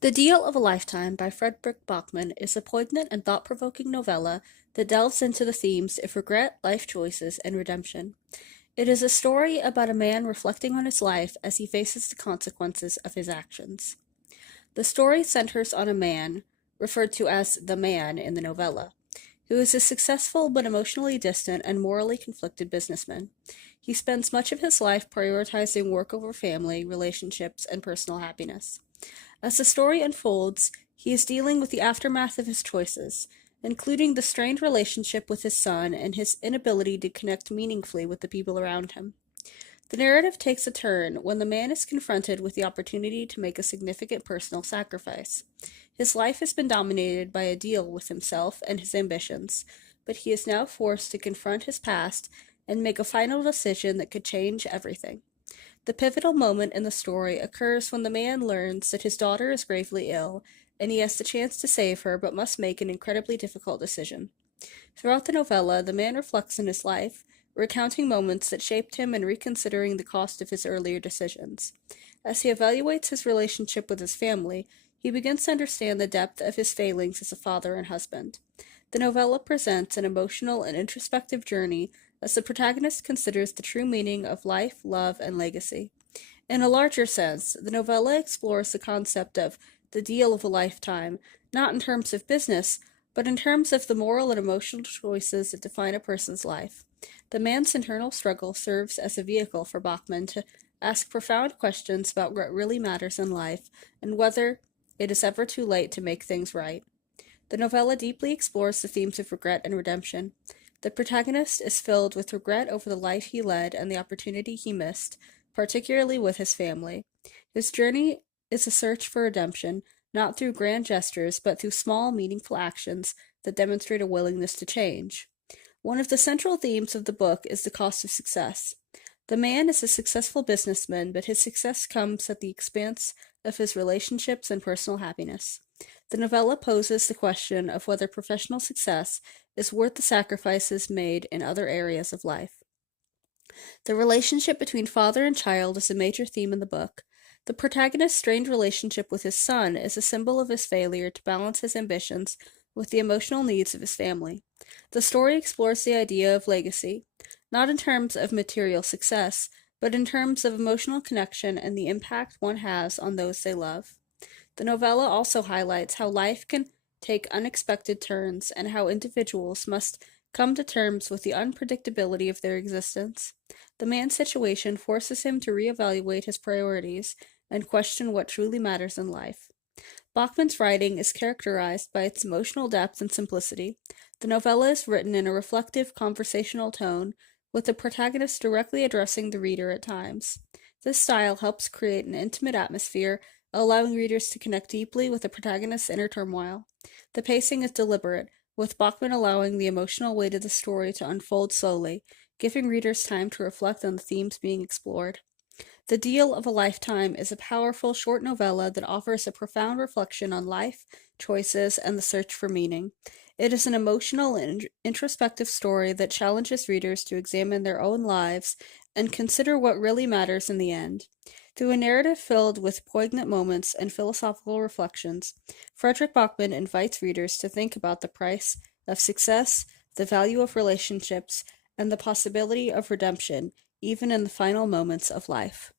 The Deal of a Lifetime by Fredrik Backman is a poignant and thought-provoking novella that delves into the themes of regret, life choices, and redemption. It is a story about a man reflecting on his life as he faces the consequences of his actions. The story centers on a man, referred to as the man in the novella, who is a successful but emotionally distant and morally conflicted businessman. He spends much of his life prioritizing work over family, relationships, and personal happiness. As the story unfolds, he is dealing with the aftermath of his choices, including the strained relationship with his son and his inability to connect meaningfully with the people around him. The narrative takes a turn when the man is confronted with the opportunity to make a significant personal sacrifice. His life has been dominated by a deal with himself and his ambitions, but he is now forced to confront his past and make a final decision that could change everything. The pivotal moment in the story occurs when the man learns that his daughter is gravely ill, and he has the chance to save her but must make an incredibly difficult decision. Throughout the novella, the man reflects on his life, recounting moments that shaped him and reconsidering the cost of his earlier decisions. As he evaluates his relationship with his family, he begins to understand the depth of his failings as a father and husband. The novella presents an emotional and introspective journey as the protagonist considers the true meaning of life, love, and legacy. In a larger sense, the novella explores the concept of the deal of a lifetime, not in terms of business, but in terms of the moral and emotional choices that define a person's life. The man's internal struggle serves as a vehicle for Bachman to ask profound questions about what really matters in life and whether it is ever too late to make things right. The novella deeply explores the themes of regret and redemption. The protagonist is filled with regret over the life he led and the opportunity he missed, particularly with his family. His journey is a search for redemption, not through grand gestures, but through small, meaningful actions that demonstrate a willingness to change. One of the central themes of the book is the cost of success. The man is a successful businessman, but his success comes at the expense of his relationships and personal happiness. The novella poses the question of whether professional success is worth the sacrifices made in other areas of life. The relationship between father and child is a major theme in the book. The protagonist's strained relationship with his son is a symbol of his failure to balance his ambitions with the emotional needs of his family. The story explores the idea of legacy, not in terms of material success, but in terms of emotional connection and the impact one has on those they love. The novella also highlights how life can take unexpected turns and how individuals must come to terms with the unpredictability of their existence. The man's situation forces him to reevaluate his priorities and question what truly matters in life. Bachman's writing is characterized by its emotional depth and simplicity. The novella is written in a reflective, conversational tone, with the protagonist directly addressing the reader at times. This style helps create an intimate atmosphere, allowing readers to connect deeply with the protagonist's inner turmoil. The pacing is deliberate, with Bachman allowing the emotional weight of the story to unfold slowly, giving readers time to reflect on the themes being explored. The Deal of a Lifetime is a powerful short novella that offers a profound reflection on life, choices, and the search for meaning. It is an emotional and introspective story that challenges readers to examine their own lives and consider what really matters in the end. Through a narrative filled with poignant moments and philosophical reflections, Fredrik Backman invites readers to think about the price of success, the value of relationships, and the possibility of redemption, even in the final moments of life.